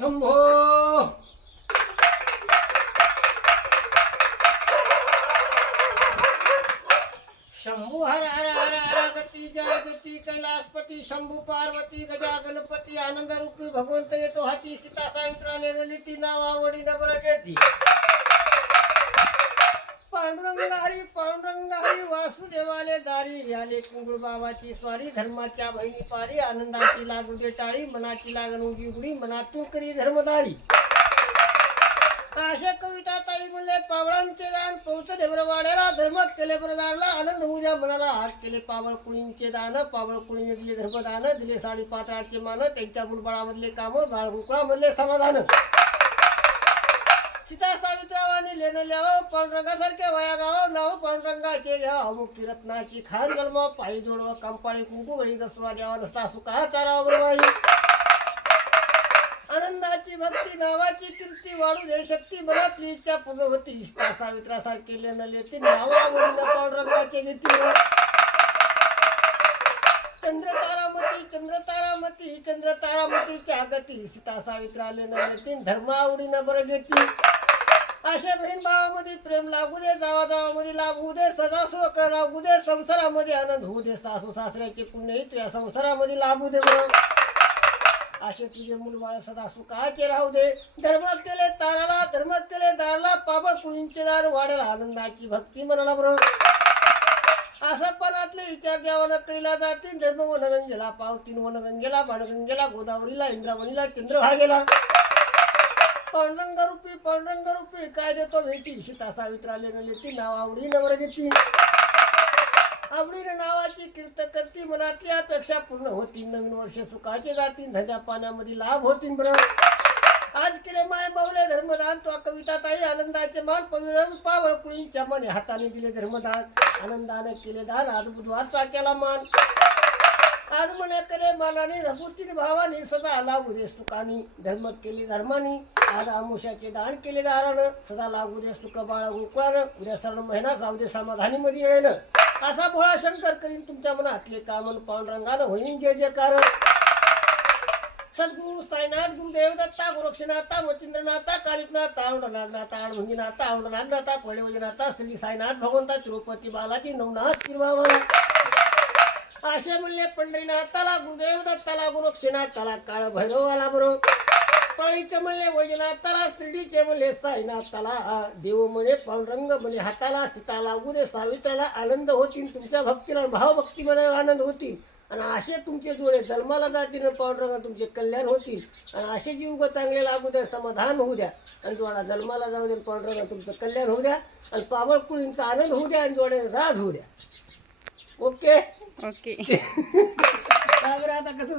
शंभो शंभू हर हर हर हर गती जय गती कैलासपती शंभू पार्वती गजा गणपती आनंद रूपी भगवंत येतो हाती सीता सावित्राने ललिती नाव आवडी नबर घेती वासुदेवाले दारी आले कुंगळ बाबाची स्वारी धर्माच्या बहिणी पारी आनंदाची लागू दे टाळी मनाची लागण उगी उडी मनातून करी धर्मदारी. अशा कविता ताई म्हणले पावळांचे दान पोचले देवरवाड्याला धर्म केले बरं आनंद होऊ द्या मनाला हात केले पावळ कुळींचे दान पावळ कुळीने दिले धर्मदान दिले साडी पात्राचे मान त्यांच्या मुलबाळामधले काम बाळ समाधान. सीता सावित्रावानी लेणं ल्यावं पांडुरंगासारख्या वया गाव नाव पांडुरंगाचे घ्या अमुक रत्नाची खान जन्म पायी जोडव कंपाळी कुंकू वळी दसरा द्यावा नसता सुका चारा बरोबर. आनंदाची भक्ती नावाची कीर्ती वाढू दे शक्ती मनातली इच्छा पूर्ण होती. सीता सावित्रासारखे लेणं लेते नावावरून पांडुरंगाचे घेतील चंद्र तारामती चंद्र तारामती चंद्र तारामतीच्या गती. सीता सावित्रा लेणं लेते धर्मावडीनं बरं घेतील अशा बहीण भावामध्ये प्रेम लागू दे जावा जावामध्ये लागू दे सदा सुख लागू दे संसारामध्ये आनंद होऊ दे सासू सासऱ्याचे पुण्यही तुझ्या संसारामध्ये लागू दे असे तुझे मुलबाळ सदा सुखाचे राहू दे. धर्मात केले ताराला धर्म केले दाराला पाबळ पुळींचे दार वाढेल आनंदाची भक्ती म्हणाला बरोबर असं पणातले विचार द्यावा कडीला जातील. धर्म वनगंगेला पावतीन वनगंगेला बाणगंगेला गोदावरीला इंद्रावणीला चंद्रभागेला. पांडुरंग रूपी पांडुरंग रूपी काय देतो भेटी सीता सावित्रा लेती नाव आवडी नवर घेती. आवडीनं नावाची कीर्त करती. मनातली अपेक्षा पूर्ण होती. नवीन वर्ष सुखाचे जातील धंद्या पाण्यामध्ये लाभ होतील बरं. आज केले माय बावले धर्मदान. तो कविता ताई आनंदाचे मान पवित्र पावळ कुळींच्या मने हाताने दिले धर्मदान. आनंदाने केले दान. आज बुधवारचा केला मान. आज म्हणे करे रघुतीन भावाने सदा लागू दे सुखानी धर्म केले धर्मानी आज आमुष्याचे दान केले दारानं सदा लागू दे सुख बाळ गोकुळानं उद्या सण महिना जाऊ दे समाधानी मध्ये येणं. असा भोळा शंकर करीन तुमच्या मनातले कामन पांडुरंगानं होईन जे जे कारण सद्गुरु साईनाथ गुरुदेव दत्ता गोरक्षनाथा मचिंद्रनाथा कालिपनाथा औंडनागनाथा अणभुंजीनाथा औंडनागनाथा पळेवजनाथा श्री साईनाथ भगवंता तिरुपती बालाजी नवनाथ फिरवावा असे म्हणले पंढरीनाथाला गुरुदेव दत्ताला गोरक्षनाथाला काळ भैरवाला बरोबर पळीचे म्हणले वैजनाथाला श्रीडीचे म्हणले साईनाथाला देव म्हणे पांडुरंग म्हणे हाताला सीताला उदे सावित्राला आनंद होतील तुमच्या भक्तीला भावभक्तीमध्ये आनंद होतील आणि असे तुमचे जोडे जन्माला जातील आणि पांडुरंग तुमचे कल्याण होतील. आणि असे जीव चांगले लागू द्या समाधान होऊ द्या. आणि जोडा जन्माला जाऊ द्या पांडुरंग तुमचं कल्याण होऊ द्या. आणि पावळकुळींचा आनंद होऊ द्या आणि जोड्याने राज होऊ द्या. ओके? ओके काय बरं आता कसं